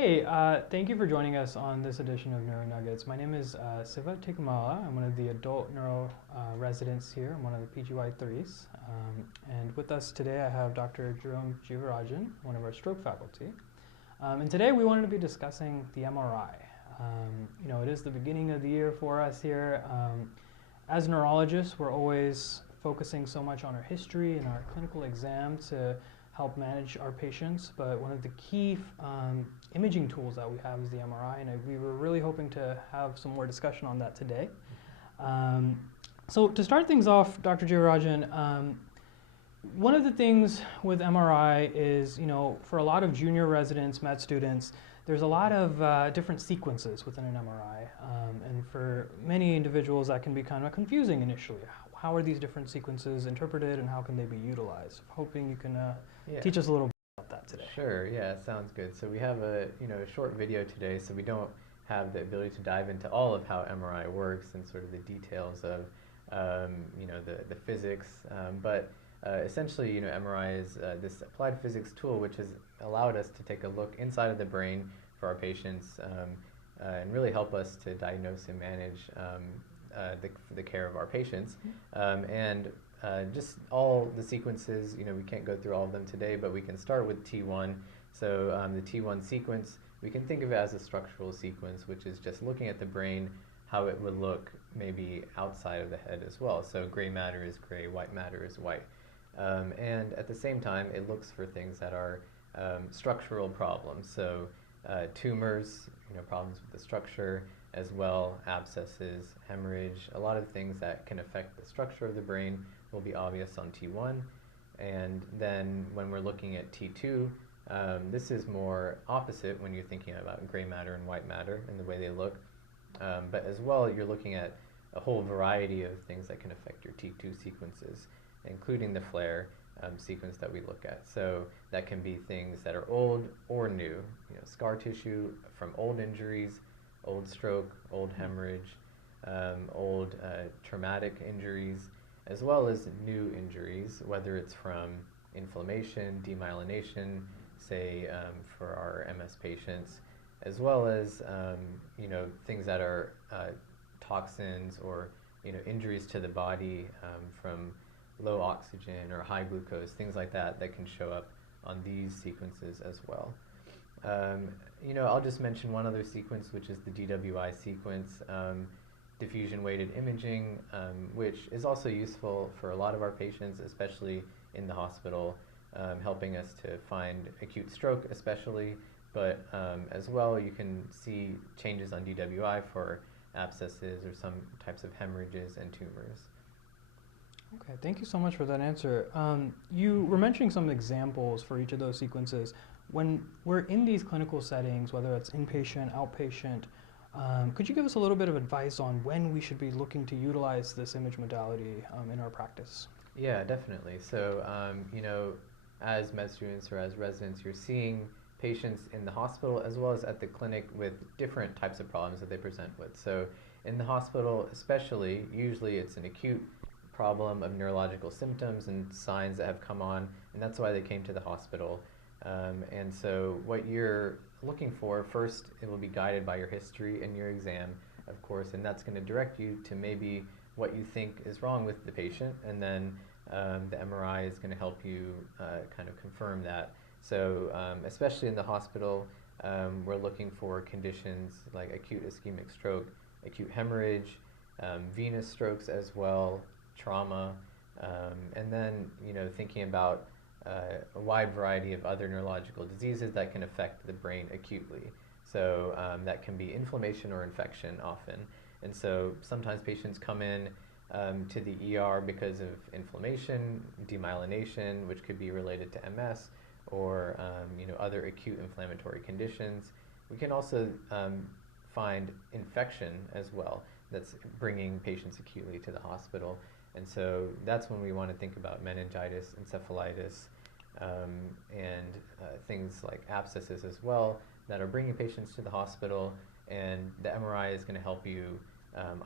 Hey, thank you for joining us on this edition of Neuro Nuggets. My name is Tekumalla. I'm one of the adult neuro residents here. I'm one of the PGY3s. And with us today, I have Dr. Jerome Jeevarajan, one of our stroke faculty. And today we wanted to be discussing the MRI. It is the beginning of the year for us here. As neurologists, we're always focusing so much on our history and our clinical exam to help manage our patients, but one of the key imaging tools that we have is the MRI, and we were really hoping to have some more discussion on that today. So to start things off, Dr. Jeevarajan, one of the things with MRI is, for a lot of junior residents, med students, there's a lot of different sequences within an MRI, and for many individuals that can be kind of confusing initially. How are these different sequences interpreted and how can they be utilized? Hoping you can teach us a little bit about that today. Sure, yeah, sounds good. So we have a short video today, so we don't have the ability to dive into all of how MRI works and sort of the details of the physics, but essentially MRI is this applied physics tool which has allowed us to take a look inside of the brain for our patients and really help us to diagnose and manage the care of our patients. Just all the sequences, we can't go through all of them today, but we can start with T1. So the T1 sequence, we can think of it as a structural sequence, which is just looking at the brain, how it would look maybe outside of the head as well. So gray matter is gray, white matter is white. And at the same time, it looks for things that are structural problems. So tumors, problems with the structure, as well, abscesses, hemorrhage, a lot of things that can affect the structure of the brain will be obvious on T1. And then when we're looking at T2, this is more opposite when you're thinking about gray matter and white matter and the way they look. But as well, you're looking at a whole variety of things that can affect your T2 sequences, including the flare sequence that we look at. So that can be things that are old or new, scar tissue from old injuries, old stroke, old hemorrhage, old traumatic injuries, as well as new injuries, whether it's from inflammation, demyelination, say for our MS patients, as well as things that are toxins or injuries to the body from low oxygen or high glucose, things like that that can show up on these sequences as well. I'll just mention one other sequence, which is the DWI sequence, diffusion weighted imaging, which is also useful for a lot of our patients, especially in the hospital, helping us to find acute stroke especially, but as well you can see changes on DWI for abscesses or some types of hemorrhages and tumors. Okay, thank you so much for that answer. You were mentioning some examples for each of those sequences. When we're in these clinical settings, whether it's inpatient, outpatient, could you give us a little bit of advice on when we should be looking to utilize this image modality in our practice? Yeah, definitely. So, as med students or as residents, you're seeing patients in the hospital as well as at the clinic with different types of problems that they present with. So in the hospital especially, usually it's an acute problem of neurological symptoms and signs that have come on, and that's why they came to the hospital. And so what you're looking for, first, it will be guided by your history and your exam, of course, and that's going to direct you to maybe what you think is wrong with the patient, and then the MRI is going to help you kind of confirm that. So especially in the hospital, we're looking for conditions like acute ischemic stroke, acute hemorrhage, venous strokes as well, trauma, and then thinking about a wide variety of other neurological diseases that can affect the brain acutely. So that can be inflammation or infection often. And so sometimes patients come in to the ER because of inflammation, demyelination, which could be related to MS, or other acute inflammatory conditions. We can also find infection as well that's bringing patients acutely to the hospital. And so that's when we want to think about meningitis, encephalitis, and things like abscesses as well that are bringing patients to the hospital, and the MRI is going to help you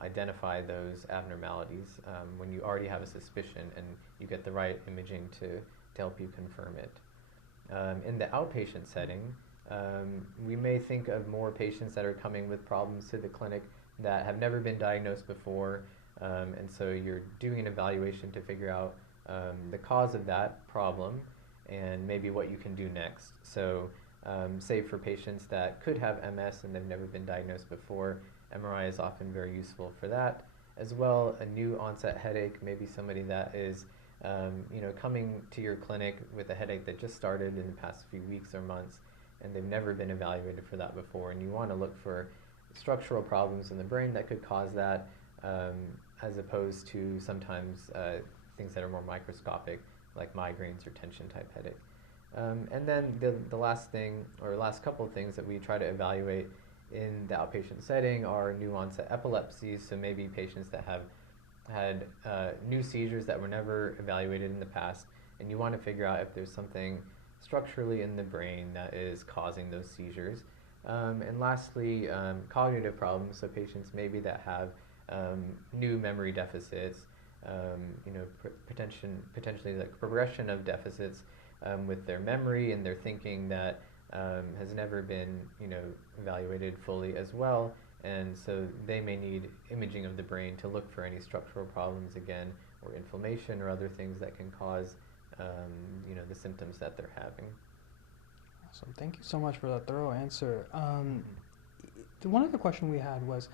identify those abnormalities when you already have a suspicion and you get the right imaging to help you confirm it. In the outpatient setting, We may think of more patients that are coming with problems to the clinic that have never been diagnosed before, and so you're doing an evaluation to figure out the cause of that problem and maybe what you can do next. So say for patients that could have MS and they've never been diagnosed before, MRI is often very useful for that. As well, a new onset headache, maybe somebody that is coming to your clinic with a headache that just started in the past few weeks or months, and they've never been evaluated for that before, and you want to look for structural problems in the brain that could cause that, as opposed to sometimes things that are more microscopic, like migraines or tension type headache. And then the last thing, or last couple of things that we try to evaluate in the outpatient setting are new onset epilepsies, so maybe patients that have had new seizures that were never evaluated in the past, and you want to figure out if there's something structurally in the brain that is causing those seizures. And lastly, cognitive problems, so patients maybe that have new memory deficits, potentially the progression of deficits with their memory and their thinking that has never been evaluated fully as well, and so they may need imaging of the brain to look for any structural problems again, or inflammation or other things that can cause the symptoms that they're having. Awesome. Thank you so much for that thorough answer. One other question we had was,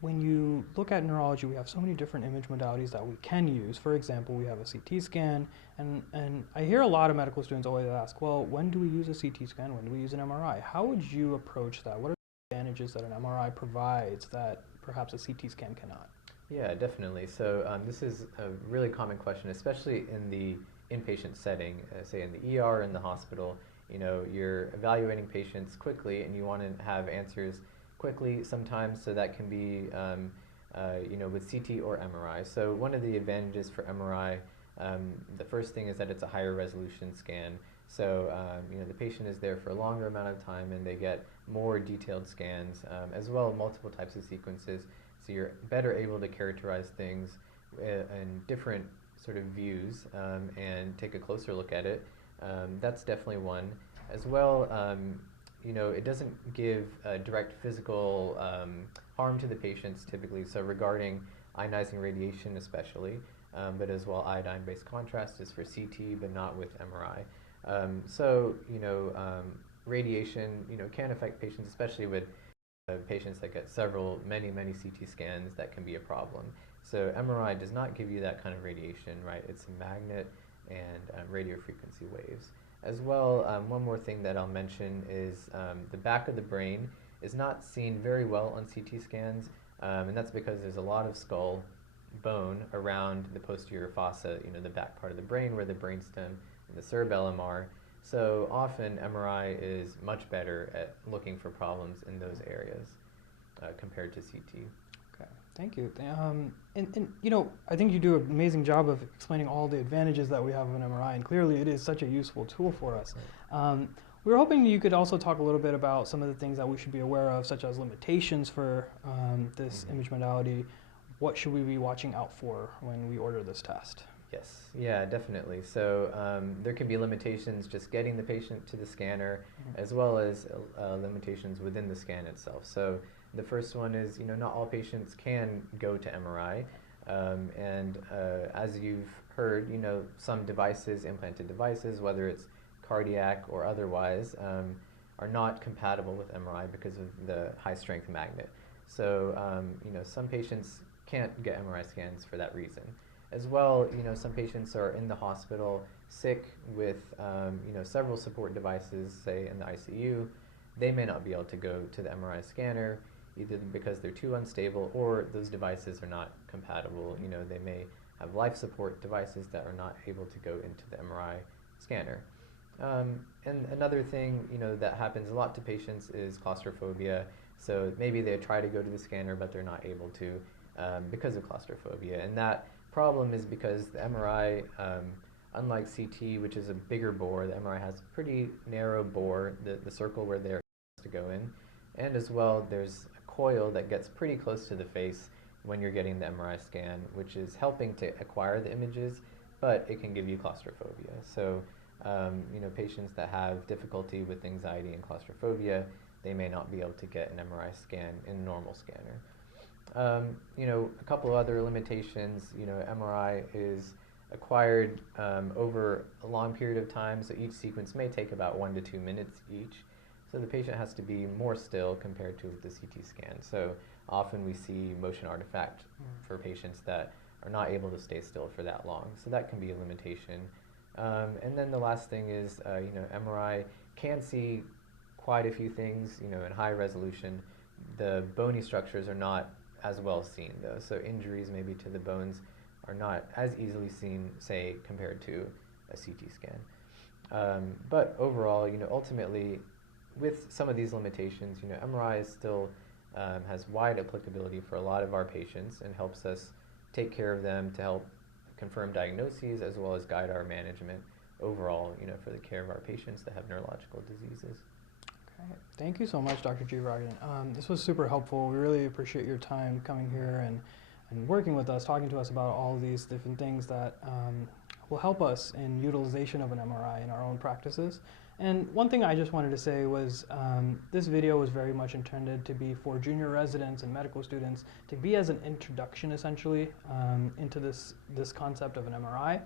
when you look at neurology, we have so many different image modalities that we can use. For example, we have a CT scan, and I hear a lot of medical students always ask, well, when do we use a CT scan? When do we use an MRI? How would you approach that? What are the advantages that an MRI provides that perhaps a CT scan cannot? Yeah, definitely. So this is a really common question, especially in the inpatient setting, say in the ER, in the hospital. You're evaluating patients quickly, and you want to have answers quickly sometimes, so that can be with CT or MRI. So one of the advantages for MRI, the first thing is that it's a higher resolution scan. So the patient is there for a longer amount of time, and they get more detailed scans, as well as multiple types of sequences. So you're better able to characterize things in different sort of views and take a closer look at it. That's definitely one. As well, it doesn't give direct physical harm to the patients typically, so regarding ionizing radiation especially, but as well iodine-based contrast is for CT, but not with MRI. Radiation, can affect patients, especially with patients that get many CT scans. That can be a problem. So MRI does not give you that kind of radiation, right? It's a magnet and radio frequency waves. As well, one more thing that I'll mention is the back of the brain is not seen very well on CT scans, and that's because there's a lot of skull bone around the posterior fossa, the back part of the brain where the brainstem and the cerebellum are. So often MRI is much better at looking for problems in those areas compared to CT. Okay, thank you. I think you do an amazing job of explaining all the advantages that we have of an MRI, and clearly it is such a useful tool for us. We were hoping you could also talk a little bit about some of the things that we should be aware of, such as limitations for this image modality. What should we be watching out for when we order this test? Yes, yeah, definitely. So there can be limitations just getting the patient to the scanner, as well as limitations within the scan itself. So the first one is, not all patients can go to MRI, and as you've heard, some devices, implanted devices, whether it's cardiac or otherwise, are not compatible with MRI because of the high-strength magnet. So some patients can't get MRI scans for that reason. As well, some patients are in the hospital sick with several support devices, say in the ICU. They may not be able to go to the MRI scanner, either because they're too unstable or those devices are not compatible. They may have life support devices that are not able to go into the MRI scanner. And another thing that happens a lot to patients is claustrophobia. So maybe they try to go to the scanner, but they're not able to because of claustrophobia. And that problem is because the MRI, unlike CT, which is a bigger bore, the MRI has a pretty narrow bore, the circle where they're supposed to go in. And as well, there's a coil that gets pretty close to the face when you're getting the MRI scan, which is helping to acquire the images, but it can give you claustrophobia. So Patients that have difficulty with anxiety and claustrophobia, they may not be able to get an MRI scan in a normal scanner. A couple other limitations, MRI is acquired over a long period of time, so each sequence may take about 1 to 2 minutes each. So the patient has to be more still compared to the CT scan. So often we see motion artifact for patients that are not able to stay still for that long. So that can be a limitation. And then the last thing is, MRI can see quite a few things, in high resolution. The bony structures are not as well seen though. So injuries maybe to the bones are not as easily seen, say, compared to a CT scan. But overall, ultimately, with some of these limitations, MRI is still has wide applicability for a lot of our patients and helps us take care of them to help confirm diagnoses as well as guide our management overall, for the care of our patients that have neurological diseases. Okay. Thank you so much, Dr. Jeevarajan. This was super helpful. We really appreciate your time coming here and working with us, talking to us about all of these different things that will help us in utilization of an MRI in our own practices. And one thing I just wanted to say was this video was very much intended to be for junior residents and medical students, to be as an introduction essentially into this concept of an MRI.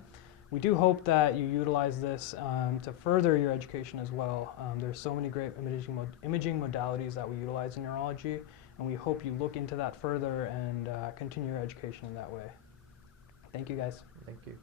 We do hope that you utilize this to further your education as well. There's so many great imaging modalities that we utilize in neurology, and we hope you look into that further and continue your education in that way. Thank you, guys. Thank you.